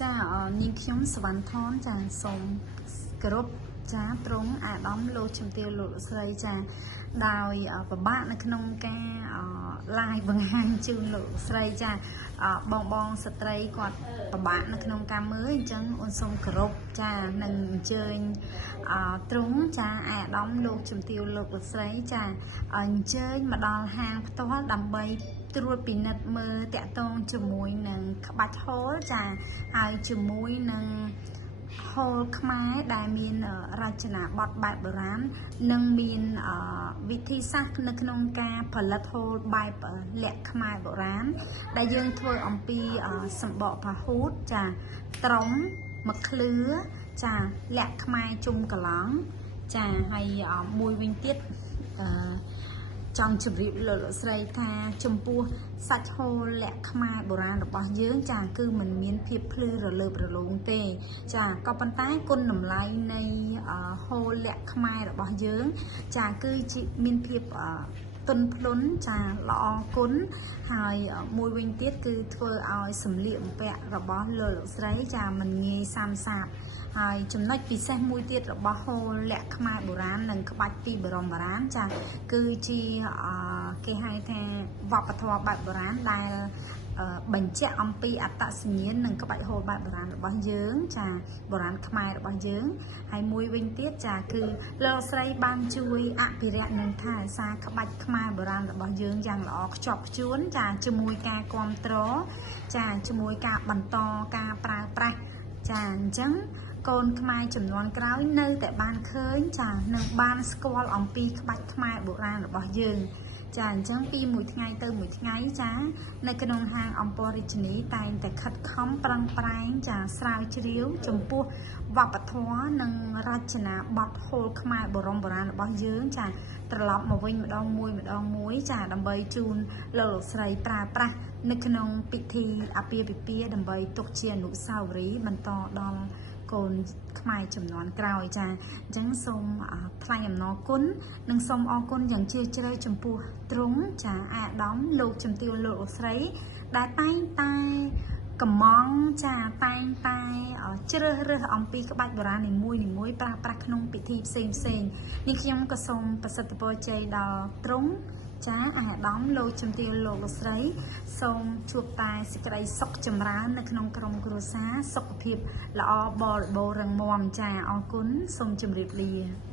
ចានាងខ្ញុំសវណ្ណថនចាសូមគោរពចាត្រង់អាដាមលោកជំទាវលោកស្រីចាដោយពិបាកនៅក្នុងការlive បង្ហាញជូនលោកស្រីចាបងស្ត្រីគាត់ពិបាកនៅក្នុងការមើលអញ្ចឹងអូនសូមគោរពចានឹងអញ្ជើញត្រង់ចាអាដាមលោកជំទាវលោកស្រីចាអញ្ជើញមកដល់ហាងផ្ទាល់ដើម្បីត្រួតពិនិត្យមើលតាក់ទងជាមួយនឹងក្បាច់ហូលចាហើយជាមួយនឹងហូលខ្មែរដែលមានរចនាបថបែបបុរាណនិងមានវិធីសាស្ត្រនៅក្នុងការផលិតហូលបែបលក្ខខ្មែរបុរាណដែលយើងធ្វើអំពីសម្បកផាហ៊ូតចាត្រំមកឃ្លឿចាលក្ខខ្មែរជុំកឡង់ចាហើយមួយវិញទៀតចង់ជម្រាបលោកស្រីថាចំពោះសាច់ហូលលក្ខខ្មែរបុរាណរបស់យើងចាគឺมันមានភាពភ្លឺរលើបរលោងទេចាក៏ប៉ុន្តែគុណតម្លៃនៃហូលលក្ខខ្មែររបស់យើងចាគឺជាមានភាពទន់ភ្លន់ចាល្អគុណហើយមួយវិញទៀតគឺធ្វើឲ្យសម្លៀកបំពាក់របស់លោកស្រីចាมันងាយសាមសាបហើយចំណុចពិសេសមួយទៀតរបស់ហូលលក្ខខ្មែរបុរាណនិងក្បាច់ពីបរមបុរាណចាគឺជាគេហៅថាវប្បធម៌បែបបុរាណដែលបញ្ជាក់អំពីអត្តសញ្ញាណនិងក្បាច់ហូលបែបបុរាណរបស់យើងចាបុរាណខ្មែររបស់យើងហើយមួយវិញទៀតចាគឺលោកស្រីបានជួយអភិរក្សនិងថែរក្សាក្បាច់ខ្មែរបុរាណរបស់យើងយ៉ាងល្អខ្ជាប់ខ្ជួនចាជាមួយការគ្រប់គ្រងចាជាមួយការបន្តការប្រើប្រាស់ចាអញ្ចឹងកូនខ្មែរចំនួនក្រោយនៅតែបានឃើញចានឹងបានស្គាល់អំពីក្បាច់ខ្មែរបុរាណរបស់យើងចាអញ្ចឹងពីមួយថ្ងៃទៅមួយថ្ងៃចានៅក្នុងហាងអំពររាជធានីតែងតែខិតខំប្រឹងប្រែងចាស្រាវជ្រាវចំពោះវប្បធម៌និងរចនាបថហូលខ្មែរបរមបុរាណរបស់យើងចាត្រឡប់មកវិញម្ដងមួយចាដើម្បីជូនលោកស្រីប្រើប្រាស់នៅក្នុងពិធីអាពាហ៍ពិពាហ៍ដើម្បីទុកជាអនុស្សាវរីយ៍បន្តដល់កូនខ្មែរចំនួនក្រោយចាអញ្ចឹងសូមថ្លែងអំណរគុណនិងសូមអរគុណយ៉ាងជ្រាលជ្រៅចំពោះទ្រង់ចាអាដាមលោកជំទាវលោកស្រីដែលតែងតែកំងចាតែងតែជ្រើសរើសអំពីក្បាច់បុរាណនីមួយប្រើប្រាស់ក្នុងពិធីផ្សេងនេះខ្ញុំក៏សូមប្រសិទ្ធពរជ័យដល់ទ្រង់ចាអាដាមលោកជំទាវលោកស្រីសូមជួបតែសេចក្តីសុខចម្រើននៅក្នុងក្រុមគ្រួសារសុខភាពល្អបរិបូរណ៍រឹងមាំចាអរគុណសូមជម្រាបលា